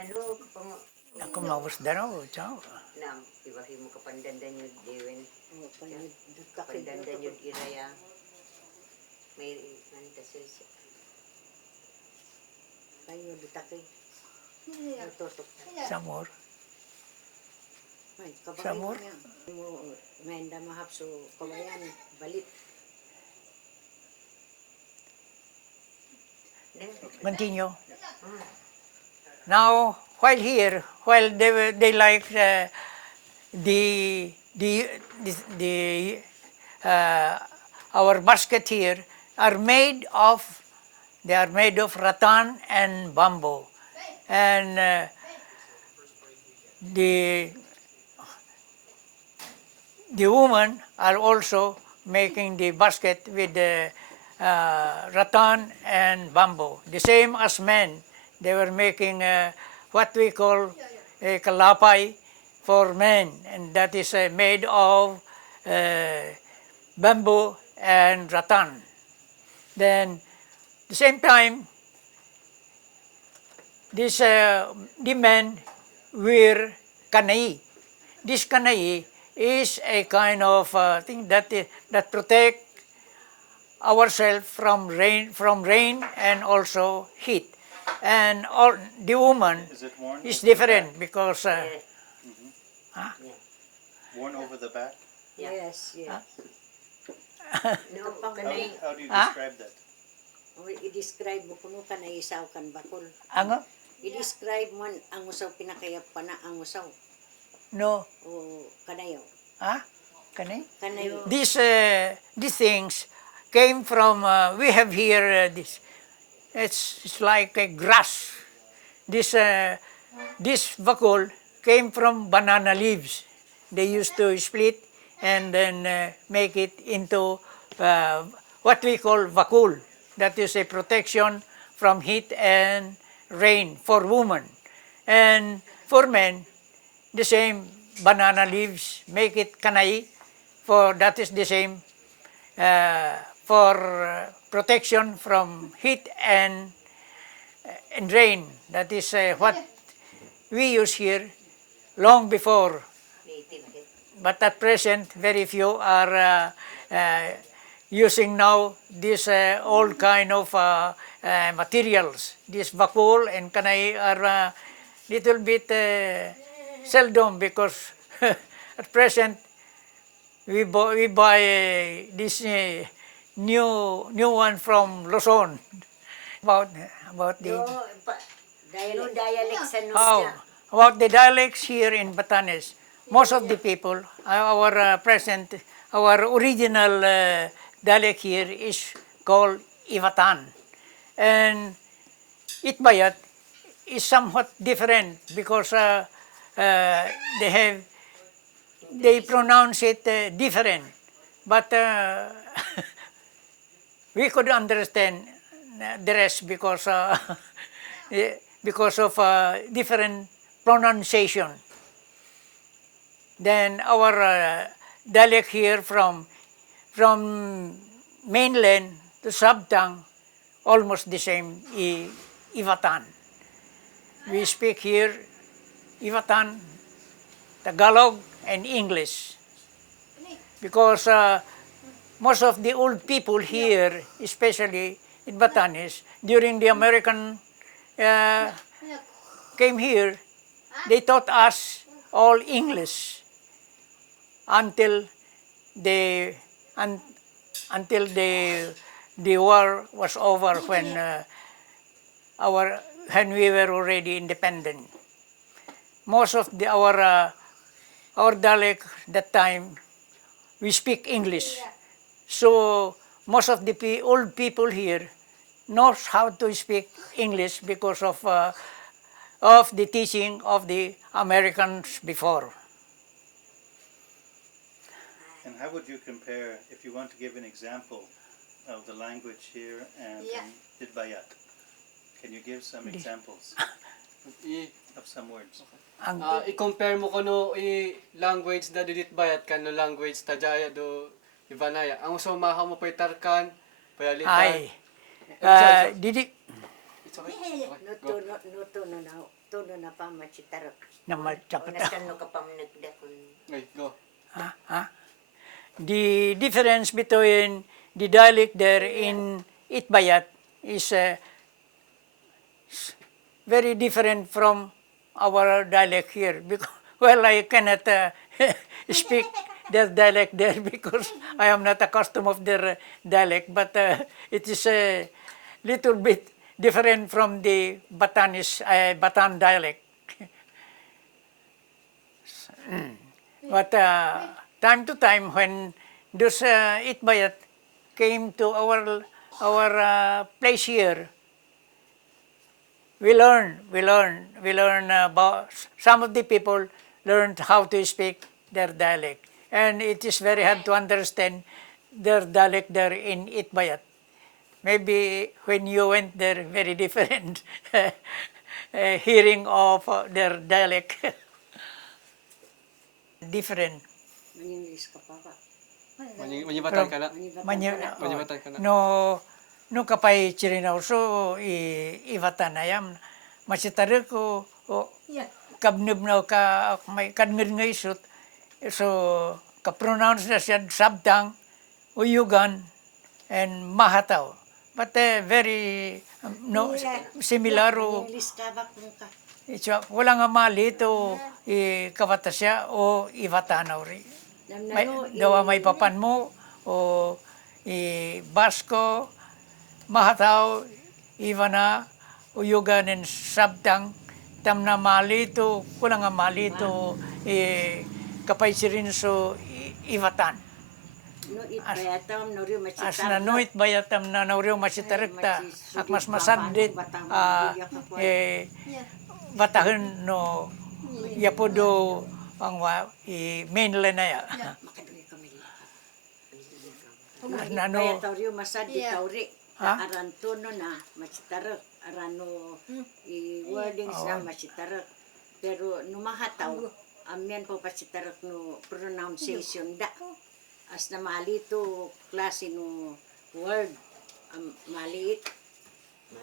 Ano, pang... Ako mawas dano, ciao. Na, ibahin mo kapandandan yun, Dewen. Kapandandan yun, Iraya. May, nanta siya. Kayo, ditake. Tutok. Samor. Ay, Samor. Menda mahapso, kawayan, balit. Continue. Now, while they like the our basket here are made of rattan and bamboo, and the women are also making the basket with the rattan and bamboo. The same as men, they were making what we call a kalapay for men, and that is made of bamboo and rattan. Then, the same time, the men wear kanai. This kanai is a kind of thing that protect ourselves from rain and also heat. And all the woman is different because Worn over the back? Yes, yes. No, How kanay, do you describe that? i-describe mo kuno kanay isaw kan bakol. ano? I-describe mo ang usaw pinakayap pa na ang usaw. No, O kanayo. kanai? Kanayo. These things came from we have here this. It's like a grass. This bakul came from banana leaves. They used to split and then make it into what we call bakul. That is a protection from heat and rain for women. And for men, the same banana leaves make it kanai. For that is the same for protection from heat and rain. That is what we use here long before. But at present, very few are using now this old kind of materials. This bakul and kanai are little bit seldom because at present we buy this new one from Luzon about the Dialect sa how Nusya. about the dialects here in Batanes. Most of the people, our original dialect here is called Ivatan, and Itbayat is somewhat different because they pronounce it different, but we could understand the rest because of different pronunciation. Then our dialect here from mainland to Sabtang, almost the same, Ivatan. We speak here Ivatan, Tagalog, and English. Because most of the old people here, especially in Batanes, during the American came here, they taught us all English until the war was over when we were already independent. Most of our dialect that time we speak English, so most of the old people here knows how to speak English because of the teaching of the Americans before. And how would you compare, if you want to give an example of the language here and in Itbayat? Can you give some examples of some words? I-compare mo kuno language da didit bayat kan no language ta jaya do Ivanaya. Ang sumaha mo pay tarkan, payalitan. Ay, did it? It's okay. Okay, go. Nuto no now. tuno na pa machitarok. na matsapata. Nasaan no ka pa minagdakon. Okay, go. The difference between the dialect there in Itbayat is very different from our dialect here. Because, well, I cannot speak their dialect there because I am not accustomed of their dialect, but it is a little bit different from the Batan dialect. But time to time, when those Itbayat came to our place here, we learn about, some of the people learned how to speak their dialect. And it is very hard to understand their dialect there in Itbayat. Maybe when you went there, very different hearing of their dialect. Different. Maningis ka pa ba? Manibatan ka na. Manyibatan ka na. No kapay chirinaw so iwatan ayam masitare ko kabnib na ka may kadngir nga isut so ka-pronounce na siya sabtang uyugan and mahataw but very no similar o Maningis ka ba kung ka? wala nga mali ito kawata siya o iwatanaw rin. Dawa may papan mo o Basko, mahataw, Ivana, uyugan and sabtang, tam na malito, kulang nga malito, kapay sirin so Ivatan. No itbayatam no rin machitarok. As na nuit bayatam na nauriw masitarekta, ak mas masadit, batahan no, yapodo ang mainland na ya. Makaduwi kami nila. Nano, Itbayataw rin masadi tauri. Aran tuno na machitarok. Arano i-wordings na machitarok. Pero numahataw, amyan po pachitarok no pronunciation da. As na malito klase no word. Maliit.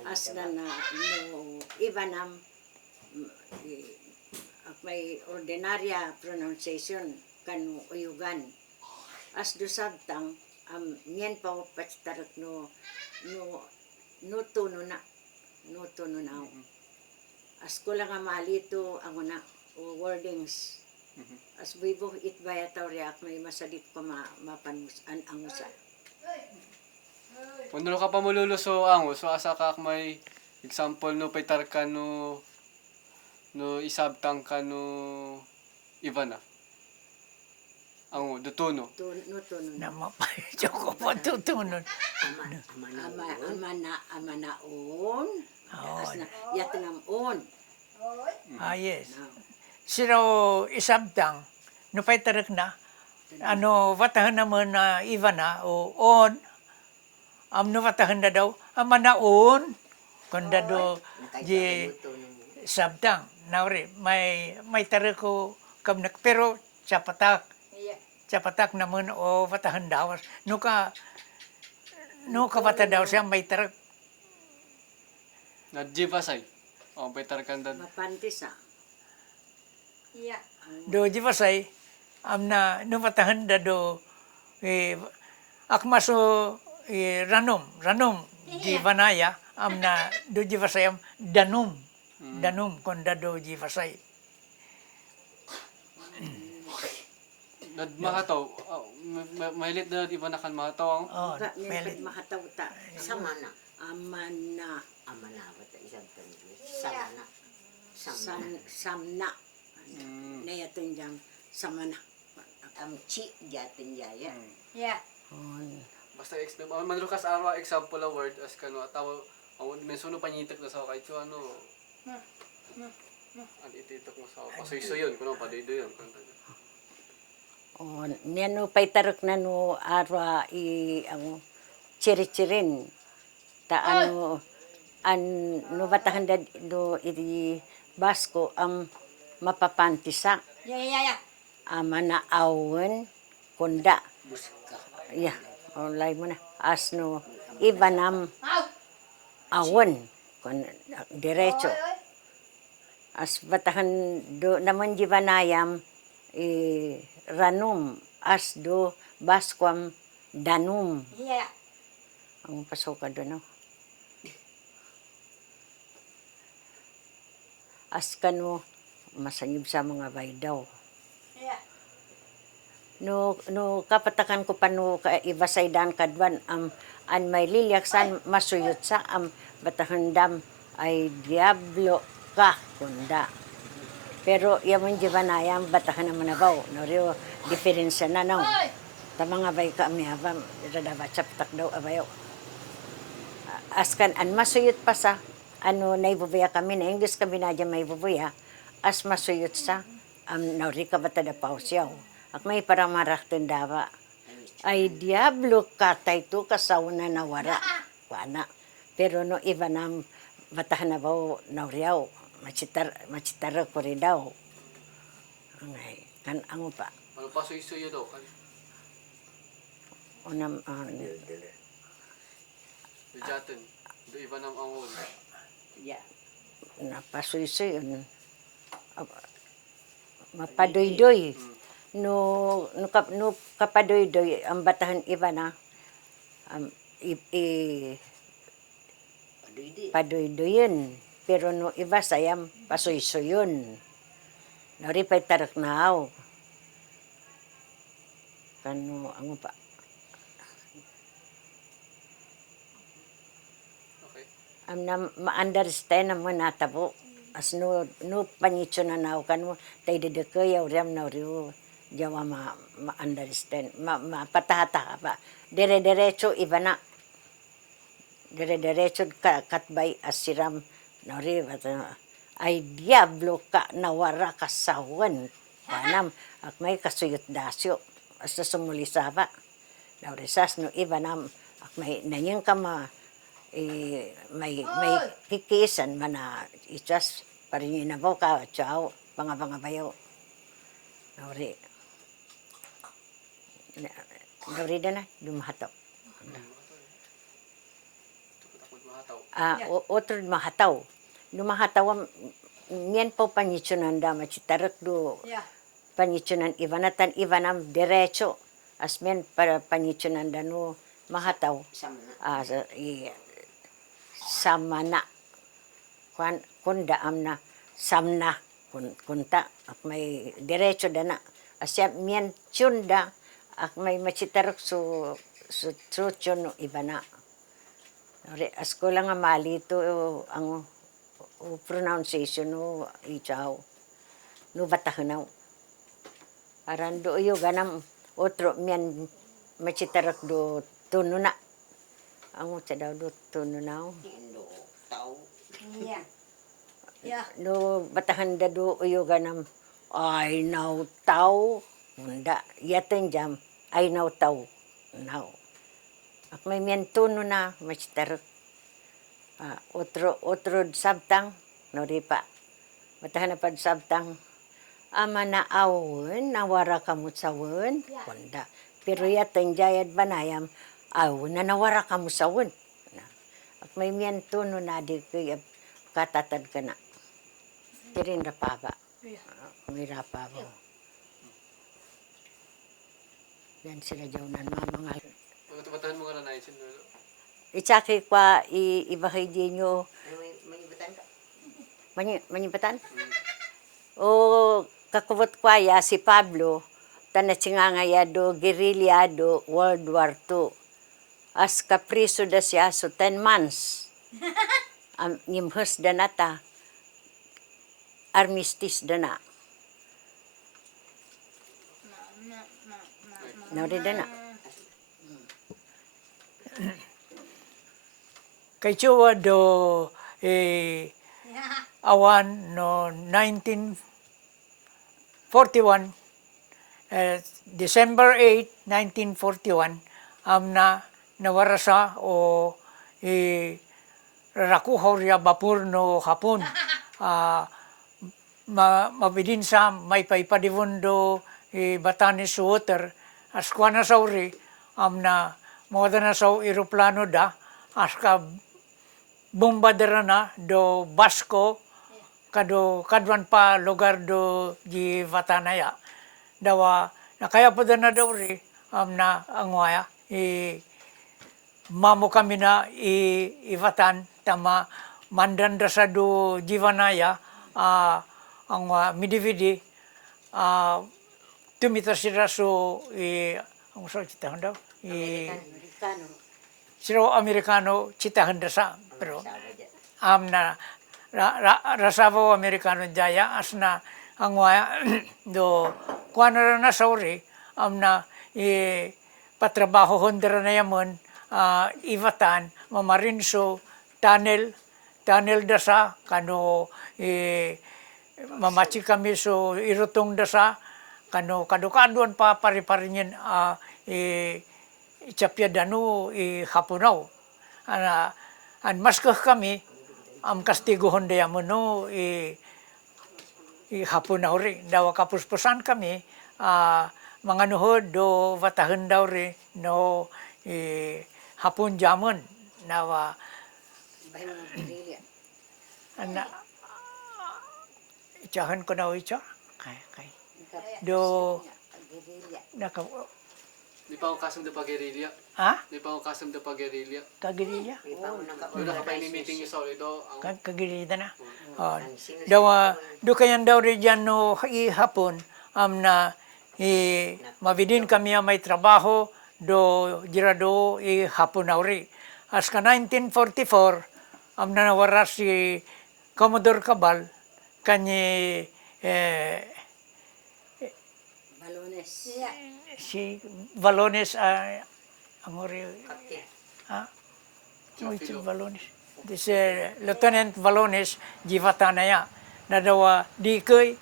As na no ibanam may ordinarya pronunciation kanu uyugan. As do sabtang nyen pa pachitarok no tuno na. No tuno na. As ko lang malito ang una o wordings. As bibo itbayataw riak may masadit ko mapanusan ang usa. Kung ka pa mululuso ang so asa ka may example no paitar ka no isabtang ka no Ivana. Ang dutuno. No tuno na. na mapayos ko pa tutunon. Amanaon. As na yatanam on. Yes. Siro isabtang, no pa'y tarik na, watahan naman na Ivana, o on, no watahan na daw, amanaon, kunda do, di sabtang, nauri, may tarik ko kamnak, pero chapatak naman, o watahan daw, no ka wata daw siya, may tarik, Na jibasay. O paitar ka dan. Mapantisa. do di pasay amna no matahan da do akmaso ranom di vanaya amna do di pasay am danum konda do di pasay Nad mahataw. Mahilit na Ivana kan mahataw ang. Nilipid mahataw ta. Samana. Amana. Wata isang Samana. Samna. Nayatin dyan. Samana. Chi jatin jaya. Basta manlukas araw example a word as kano ataw ang mensuno panyitak na sa kay chu ano. An ititok mo sa pasayso yun kuno padido yun. Niano pa'y tarok na no arwa ang chiri-chirin. Ta no batahan da do iti Basko mapapantisa. Manaawan kunda. Olay mo na. As no ibanam awan kon diretso. As batahan do naman jibanayam ranum as do baskwam danum. Yeah. Ang pasoka do no. As kano masanyib sa mga baydaw. Yeah. No kapatakan ko pa no ka ibasaydan kadwan an may lilyaksan masuyot sa batahandam ay diablo ka kunda. Pero yaman jibanayam batahan naman abaw. No rio diferensya na no. Ta mga bay kami abam dadaba chaptak daw abayo. Askan an masuyot pa sa ano naibubuya kami na English kami na dyan maibubuya as masuyot sa nauri ka bata da pausyaw. Ak may parang marakten dawa. Ay diablo katay to kasauna na wara. Wana. Pero no iba na batahan na baw nauriyaw. Machitar ko rin daw. Angay. Kan ango pa. Ano pa suyo daw? Unam Diyaten. Do iba ng angol. napasuy-suy yun. Mapadoy-doy. No kapadoy-doy ang batahan iba na padoy-doy yun. Pero no iba sayam pasuy-suy yun. Naripay tarak na aw. Kano ang pa. Na ma-understand naman natabo. As no panitso na naw kanu tay dedekayaw ram na rio jawa ma-understand mapatahata pa. Dire-diretso iba na. Dire-diretso katbay asiram na rio ay diablo ka nawara kasawan. Panam ak may kasuyot dasyo. As na sumulisaba. Naurisas no iba na ak may nanyang ka may kikisan mana itas parin na ka ciao mga bayo nauri na dumahataw otro mahataw lumahataw niyan po panitsunan da machitarak do Yeah. panitsunan ibanatan ibanam derecho asmen para panitsunan da no mahataw samana kunda amna samna kunta ak may diretso dana asya mian chunda ak may machitarok su no iba na asko lang nga mali to ang pronunciation no ichaw no batahanaw aran do yo ganam otro mian machitarok do tuno na ang daw do tuno na Yeah. Yeah. no batahan da do uyo ganam ay naw tao munda yaten jam ay naw tao naw ak may mientuno na master otro sabtang no ripa batahan na pad sabtang ama na awon nawara kamut sawon munda pero yaten jayad banayam aw na nawara kamut sawon ak may mientuno na di kaya katatad ka na. Tirin rapaba. May rapaba. Yan sila jaunan mga. Matapatahan mo nga na naisin. Itsaki kwa ibahay din nyo. Manibatan? O kakubot kwa ya si Pablo tanatsingangaya do guerrilla do World War II. As kapriso da siya so 10 months. Nimhus danata armistice dana nauri dana Kay Chua do awan no 1941 December 8, 1941 amna nawarasa o rakuhaw riya bapur no hapon. Mabidinsa may paipadivon do Batanes water as kwa na sauri amna moda na sa aeroplano da as ka bombardera na do Basco kadwan pa lugar do di Vatanaya. Dawa nakaya po na daw ri na angwaya mamo kami na Ivatan tama mandan da sa do Jivanaya ang midividi tumita sila so ang sa citahan daw Amerikano. siro Amerikano citahan da sa pero na rasavo Amerikano jaya as na ang do kuana na sauri na patrabaho hondra na yaman Ivatan mamarinso tunnel dasa kano mamachi kami so irutong dasa kano kaduan pa pari-parinyin ichapya danu hapunaw an maskah kami kastigo honda yaman no hapunaw ri dawa kapuspusan kami mga nuhod do vatahen daw ri no hapon jaman nawa Bahay mga guerrilla. ana ichahan ko na icha kay do Guerrilla. naka Di pa ako kasam da pag-gerilya. ha Di pa ako kasam da pag-gerilya. kagilya Doon nakapay ni meeting yung sorry do. Ang kagilya na dawa do kayan daw ri dyan no hapon na mabidin kami may trabaho do girado hapon na ri as ka 1944 na nawara si Commodore Cabal kanyi Balones. Yeah. si Balones ang ori si Balones this Lieutenant Balones Givatanaya na daw di kay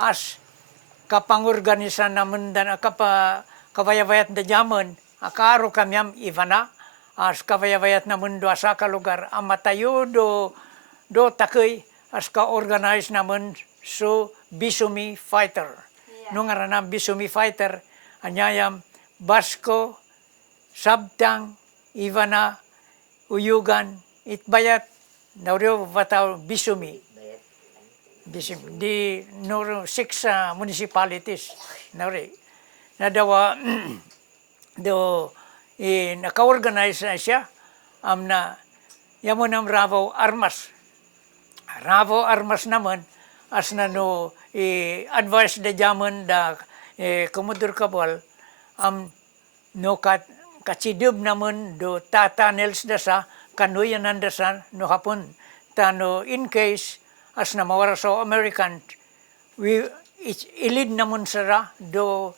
as kapangorganisa naman dan kabayawayat da jaman akaro kamyam Ivana as kabayawayat naman do asa ka lugar amatayo do takay as ka-organize naman so Bisumi Fighter. Nung aranam Bisumi Fighter, anyayam Basko, Sabtang, Ivana, Uyugan, Itbayat, Nauryo Vataw, Bisumi. Bisumi. Di no 6 municipalities. Nauri. Nadawa do naka-organize na siya na yamon ang Ravo Armas. Ravo Armas naman as na no advice da jaman da Commodore Cabal no katsidub naman do tatanels da sa kanuyan nanda sa no hapon tano in case as na mawara sa American ilid naman sara do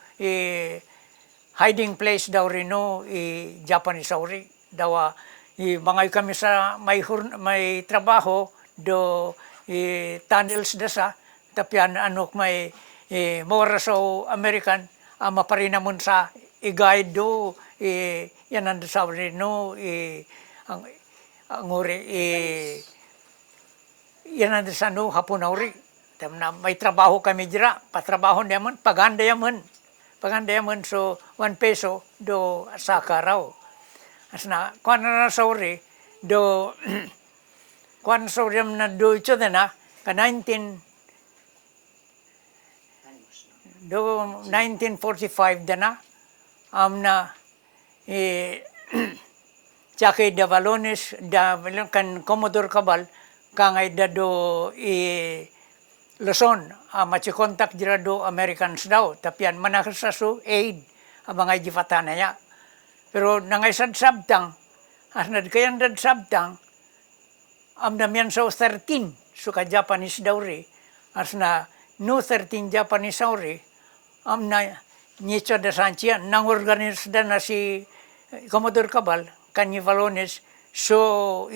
hiding place daw rin no Japanese ori dawa bangay kami sa may trabaho do tunnels dasa tapian anok may mawara sa American maparinamon sa i-guide do yan ang sa rin no ang ori yan ang sa no hapon na ori na may trabaho kami dira patrabaho naman paganda yaman so 1 peso do saka raw as na kuan na sa ori do kuan sa ori na do ito na ka 1945 na Jackie de Balones kan Commodore Cabal kangay da do Luzon machikontak dira do Americans daw tapian manakasaso aid mga Givatanaya pero nangay sad sabtang asnad kayan dad sabtang amdamian so 13 so ka Japanese daw ri asna no 13 Japanese daw ri amna nicho da Sanchia nang organize da na si Commodore Cabal kanyi Balones so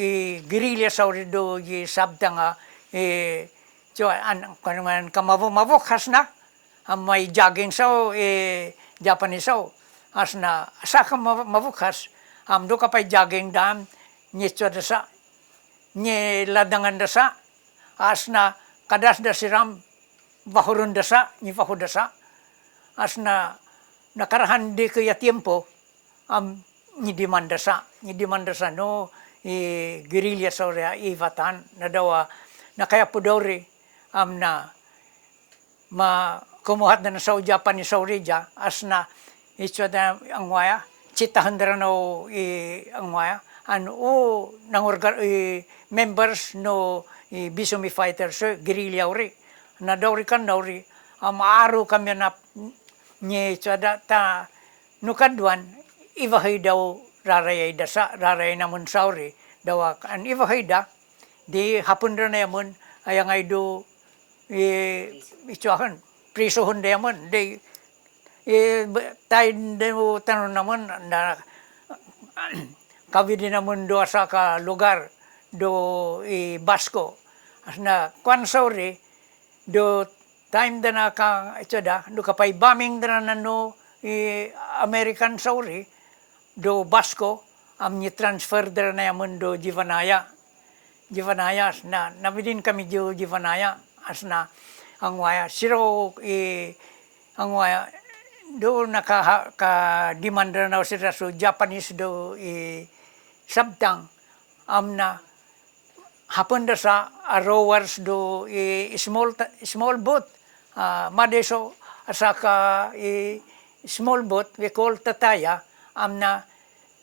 guerrilla sa ri do sabtang so an kamavo has na may jogging so Japanese so as na sa mavukas do ka pay jogging dam nicho da sa ni ladangan da sa as na kadas da siram bahurun da sa ni bahud da sa as na nakarahan di kaya tiempo ni demanda sa no guerrilla sa ria Ivatan na daw na kaya po daw ri na kumuhat na sa Japanese orija as na ito na ang waya citahan na no ang waya members no Bisumi fighters guerrilla ori na dawri kan dawri maaaro kami na ni tsada ta nukadwan ibahay daw rarayay namun sauri daw an ibahay da di hapon na yaman ayang ay do ituakan prisohon da yaman di tayo do tanong naman na kawidi naman do sa ka lugar do Basco as na kwan sauri do time da na ka ito da do kapay bombing da na no American sauri do Basco ni transfer da na yaman do Jivanaya as na nabidin kami do Jivanaya as na ang waya siro ang waya do naka-demand na sila so Japanese do sabtang na hapon da sa rowers do small boat madeso asaka small boat we call tataya na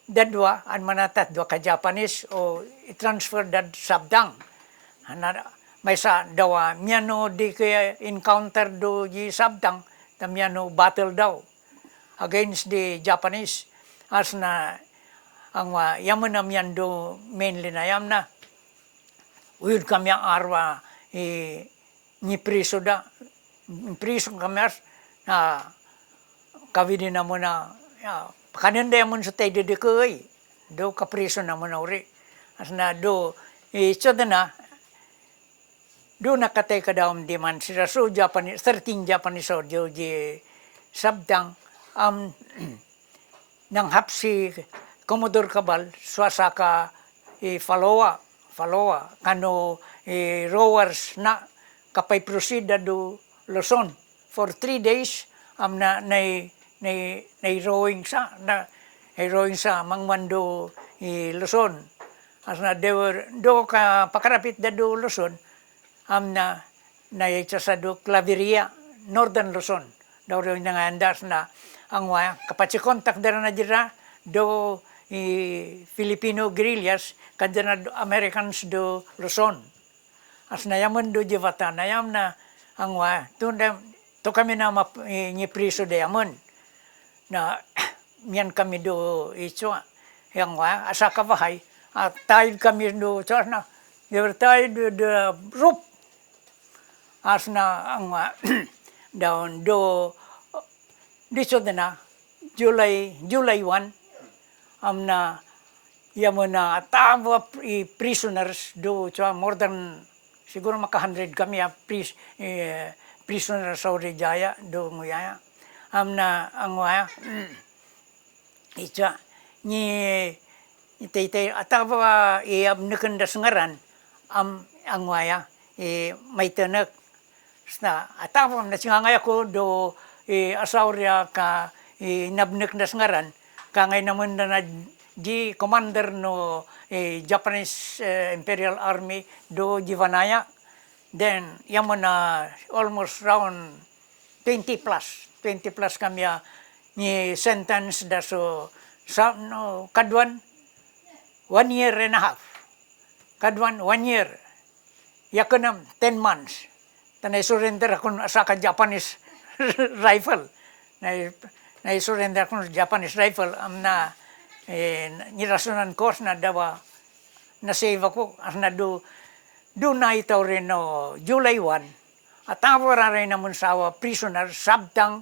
dadwa an manatat do ka Japanese o i-transfer dad sabdang may sa dawa miano di kaya encounter do di sabdang miano battle daw against the Japanese as na ang yaman na miyan do mainly na yam na uyod kami ang arwa ni priso da priso kami as na kawidi na mo na kanin da yaman sa tayo de koy do kapriso na mo na uri as na do ito na do nakatay ka daw di man sila so Japanese 13 Japanese soldier di sabdang nang hapsi Commodore Cabal swasaka Faloa kano rowers na kapay proceed do Luzon for 3 days na rowing sa mangmando Luzon as na do ka pakarapit da do Luzon na sa do Claveria Northern Luzon daw rin nga andas na ang kapag si contact dara na dira do Filipino guerrillas kadya na Americans do Luzon as na yaman do Jivata na yam na ang to kami na ni priso de yaman na miyan kami do ito yang asa kabahay at tayo kami do na they were tied with the rope as na ang down do dito na July 1 na yaman na tawa prisoners do more than siguro maka 100 kami prisoners sa Orijaya do nguyaya na ang itsa ni itay atawa nakandas ngaran ang waya may tanak na atawa na singangay ako do asawrya ka nabnak na ngaran kangay naman na di commander no Japanese Imperial Army do Jivanaya then yaman na almost round 20 plus kami ni sentence da so kadwan 1 year and a half kadwan 1 year yakanam 10 months tanay surrender ako sa ka Japanese rifle na surrender ako sa Japanese rifle na nirasunan ko na dawa na save ako na do na itaw rin no July 1 at awara rin naman sa prisoner sabtang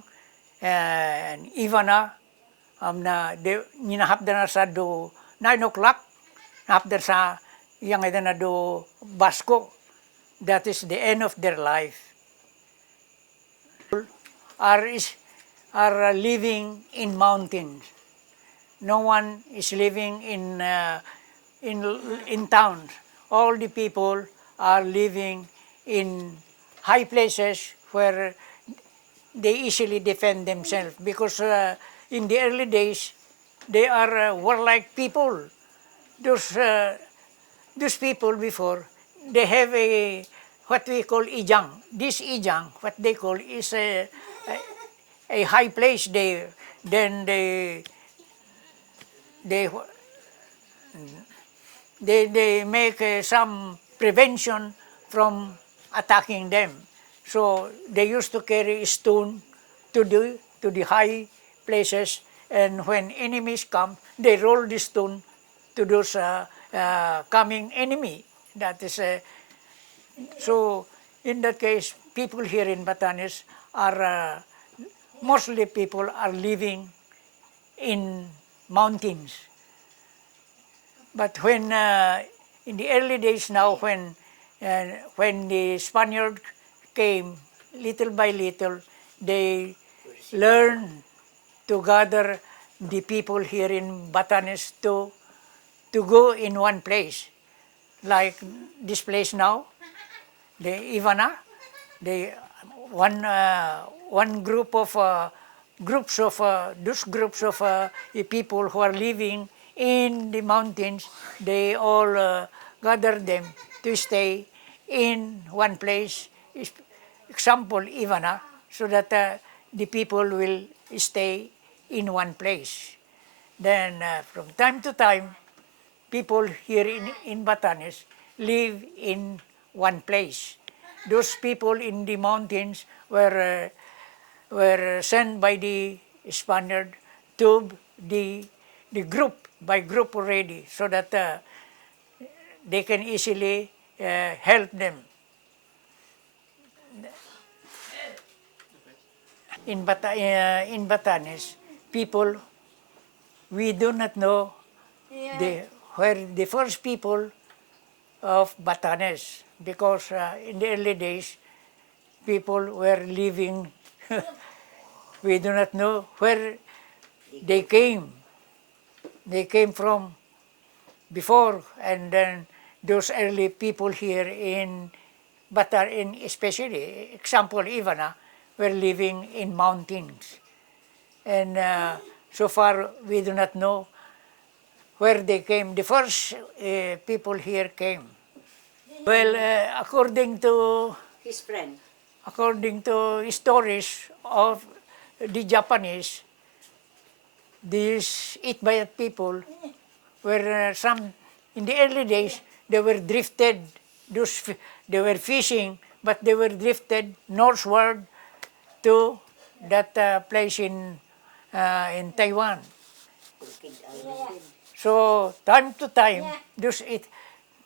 Ivana na ninahapda na sa do 9 o'clock nahapda sa yang ida na do Basco that is the end of their life are living in mountains. No one is living in towns. All the people are living in high places where they easily defend themselves because in the early days they are warlike people. Those people before they have a what we call ijang. This ijang, what they call is a high place. They they make some prevention from attacking them. So they used to carry stone to the high places, and when enemies come, they roll the stone to those coming enemy. That is so. In that case, people here in Batanes are mostly people are living in mountains. But when in the early days now, when the Spaniard came, little by little, they learned to gather the people here in Batanes to go in one place, like this place now, the Ivana, the one group of those groups of people who are living in the mountains, they all gather them to stay in one place. Example, Ivana, so that the people will stay in one place. Then from time to time, people here in Batanes live in one place. Those people in the mountains were sent by the Spaniard to the group, by group already, so that they can easily help them. In Batanes, people, we do not know where the first people of Batanes, because in the early days, people were living, we do not know where they came. They came from before, and then those early people here in especially, example, Ivana, were living in mountains. And so far, we do not know where they came. The first people here came. Well, His friend. according to stories of the Japanese, these Itbayat people were some, in the early days, they were drifted, they were fishing, but they were drifted northward to that place in Taiwan. So time to time,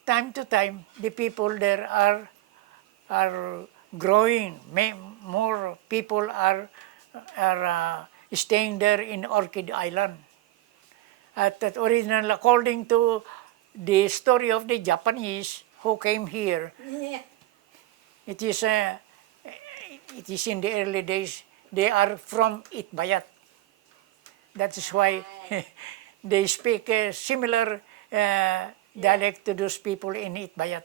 time to time, the people there are growing. More people are staying there in Orchid Island. At that original, according to the story of the Japanese who came here, it is in the early days, they are from Itbayat. That is why they speak a similar dialect to those people in Itbayat.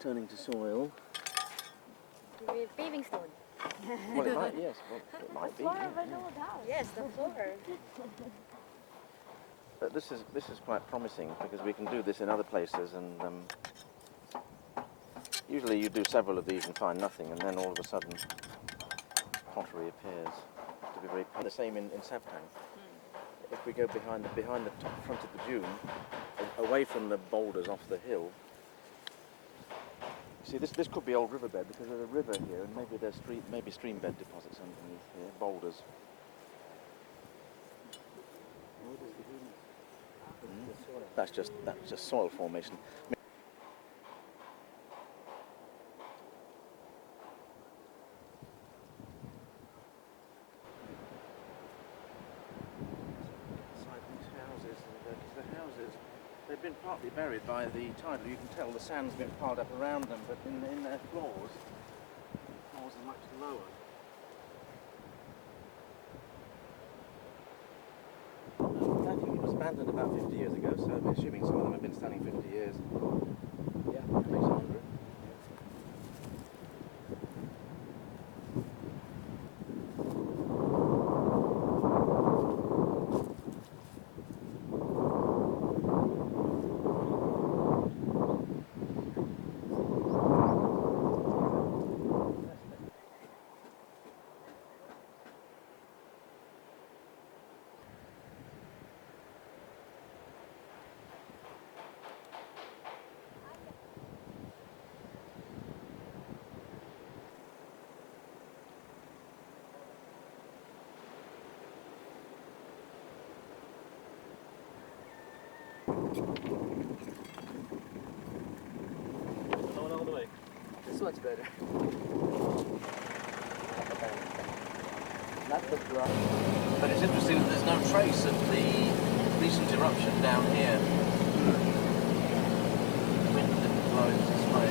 turning to soil. With paving stone. Well, it might, yes, well, it might be. Floor Yeah, of an old house. Yes, the floor. But this is quite promising because we can do this in other places, and usually you do several of these and find nothing, and then all of a sudden pottery appears. To be very the same in Saptang. If we go behind the top front of the dune, away from the boulders off the hill. See, this could be old riverbed because there's a river here, and maybe there's stream bed deposits underneath here, boulders. That's just soil formation. Inside these houses, because the houses, they've been partly buried by the tidal. You can tell the sand's been piled up around them, but in their floors are much lower. I think it was abandoned about 50 years ago, so I'm assuming some of them have been standing 50 years. Yeah, maybe 100. This one's better. That looks right. But it's interesting that there's no trace of the recent eruption down here. The wind didn't blow it this way.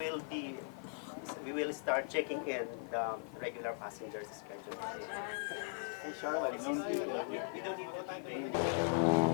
will be we will start checking in the regular passengers schedule. Hey Charlotte, we don't need to